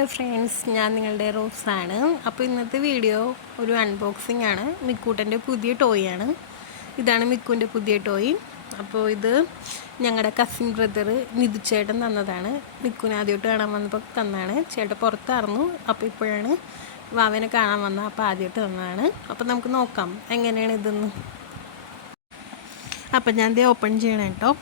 Hello friends, ഞാൻ നിങ്ങളുടെ റോസാണ്. അപ്പോൾ ഇന്നത്തെ വീഡിയോ ഒരു അൺബോക്സിംഗ് ആണ്. മിക്കൂട്ടൻ്റെ പുതിയ ടോയാണ്. ഇതാണ് മിക്കുവിൻ്റെ പുതിയ ടോയ്. അപ്പോൾ ഇത് ഞങ്ങളുടെ കസിൻ ബ്രദർ നിധിച്ചേട്ടൻ തന്നതാണ്. മിക്കുവിനെ ആദ്യമായിട്ട് കാണാൻ വന്നപ്പോൾ തന്നതാണ്. ചേട്ടൻ പുറത്തായിരുന്നു, അപ്പോൾ ഇപ്പോഴാണ് വാവനെ കാണാൻ വന്നത്. അപ്പോൾ ആദ്യമായിട്ട് തന്നതാണ്. അപ്പോൾ നമുക്ക് നോക്കാം എങ്ങനെയാണ് ഇതെന്ന്. അപ്പോൾ ഞാൻ ഇത് ഓപ്പൺ ചെയ്യണം കേട്ടോ.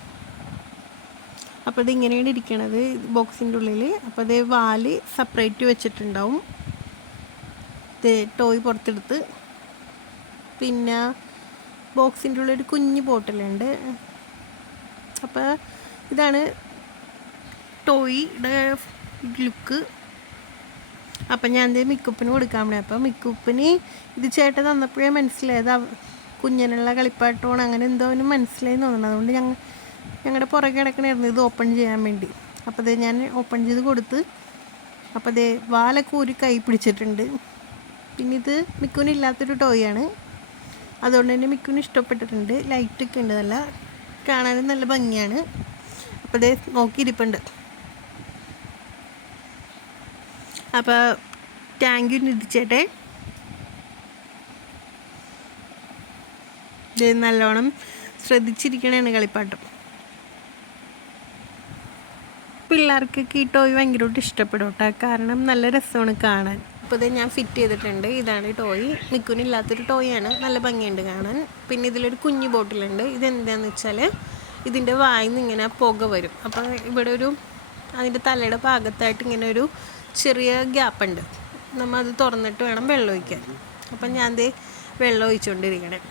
അപ്പോൾ ഇതിങ്ങനെയാണ് ഇരിക്കണത് ബോക്സിൻ്റെ ഉള്ളിൽ. അപ്പോൾ അത് വാല് സെപ്പറേറ്റ് വെച്ചിട്ടുണ്ടാവും. ടോയ് പുറത്തെടുത്ത് പിന്നെ ബോക്സിൻ്റെ ഉള്ളിൽ ഒരു കുഞ്ഞ് ബോട്ടിലുണ്ട്. അപ്പോൾ ഇതാണ് ടോയുടെ ലുക്ക്. അപ്പം ഞാൻ ഇത് മിക്കുപ്പിന് കൊടുക്കാൻ വേണ്ടി. അപ്പോൾ മിക്കുപ്പിന് ഇത് ചേട്ടൻ തന്നപ്പോഴേ മനസ്സിലായത് കുഞ്ഞിനുള്ള കളിപ്പാട്ടമാണ്, അങ്ങനെ എന്തോ അവന് മനസ്സിലായി തോന്നുന്നത്. അതുകൊണ്ട് ഞങ്ങളുടെ പുറകെ കിടക്കണമായിരുന്നു ഇത് ഓപ്പൺ ചെയ്യാൻ വേണ്ടി. അപ്പോൾ അത് ഞാൻ ഓപ്പൺ ചെയ്ത് കൊടുത്ത്. അപ്പോൾ അത് വാലൊക്കെ ഒരു കൈ പിടിച്ചിട്ടുണ്ട്. പിന്നെ ഇത് മിക്കുവിനില്ലാത്തൊരു ടോയാണ്, അതുകൊണ്ട് തന്നെ മിക്കുവിന് ഇഷ്ടപ്പെട്ടിട്ടുണ്ട്. ലൈറ്റൊക്കെ ഉണ്ട്, നല്ല കാണാനും നല്ല ഭംഗിയാണ്. അപ്പോൾ അത് നോക്കിയിരിപ്പുണ്ട്. അപ്പോൾ താങ്ക് യു നിധിച്ചേട്ടെ. ഇത് നല്ലോണം ശ്രദ്ധിച്ചിരിക്കണേണ് കളിപ്പാട്ടം. പിള്ളേർക്കൊക്കെ ഈ ടോയ് ഭയങ്കരമായിട്ട് ഇഷ്ടപ്പെടും കേട്ടോ, കാരണം നല്ല രസമാണ് കാണാൻ. അപ്പോൾ ഇത് ഞാൻ ഫിറ്റ് ചെയ്തിട്ടുണ്ട്. ഇതാണ് ടോയ്. മിക്കുവിനില്ലാത്തൊരു ടോയാണ്, നല്ല ഭംഗിയുണ്ട് കാണാൻ. പിന്നെ ഇതിലൊരു കുഞ്ഞു ബോട്ടിലുണ്ട്. ഇതെന്താണെന്ന് വെച്ചാൽ ഇതിൻ്റെ വായിൽ നിന്ന് ഇങ്ങനെ പുക വരും. അപ്പോൾ ഇവിടെ അതിൻ്റെ തലയുടെ ഭാഗത്തായിട്ട് ഇങ്ങനെ ഒരു ചെറിയ ഗ്യാപ്പുണ്ട്. നമ്മൾ അത് തുറന്നിട്ട് വേണം വെള്ളം ഒഴിക്കാൻ. അപ്പം ഞാൻ ദേ വെള്ളം ഒഴിച്ചുകൊണ്ടിരിക്കണേ.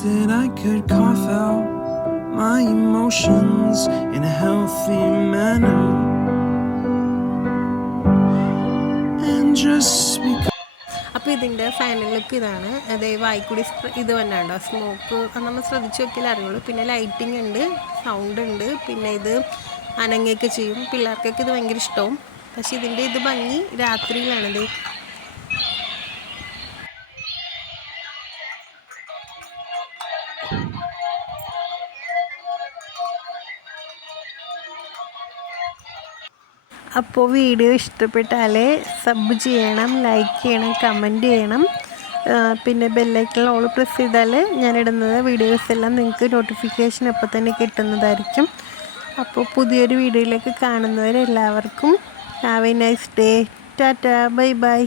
That I could cough out my emotions in a healthy manner and just speak. അപ്പോൾ ഇതിൻ്റെ ഫൈനൽ ലുക്ക് ഇതാണ്. അതായത് വായിക്കൂടി ഇത് തന്നെ ഉണ്ടോ സ്മോക്ക്, നമ്മൾ ശ്രദ്ധിച്ച് നോക്കിയാൽ അറിയുള്ളൂ. പിന്നെ ലൈറ്റിംഗ് ഉണ്ട്, സൗണ്ട് ഉണ്ട്, പിന്നെ ഇത് അനങ്ങയൊക്കെ ചെയ്യും. പിള്ളേർക്കൊക്കെ ഇത് ഭയങ്കര ഇഷ്ടവും. പക്ഷെ ഇതിൻ്റെ ഇത് ഭംഗി രാത്രിയിലാണിത്. അപ്പോൾ വീഡിയോ ഇഷ്ടപ്പെട്ടാൽ സബ് ചെയ്യണം, ലൈക്ക് ചെയ്യണം, കമൻറ്റ് ചെയ്യണം. പിന്നെ ബെല്ലൈക്കൺ ഓൾ പ്രസ് ചെയ്താൽ ഞാനിടുന്നത് വീഡിയോസ് എല്ലാം നിങ്ങൾക്ക് നോട്ടിഫിക്കേഷൻ അപ്പോൾ തന്നെ കിട്ടുന്നതായിരിക്കും. അപ്പോൾ പുതിയൊരു വീഡിയോയിലേക്ക് കാണുന്നവരെല്ലാവർക്കും have a nice day. Tata, bye by.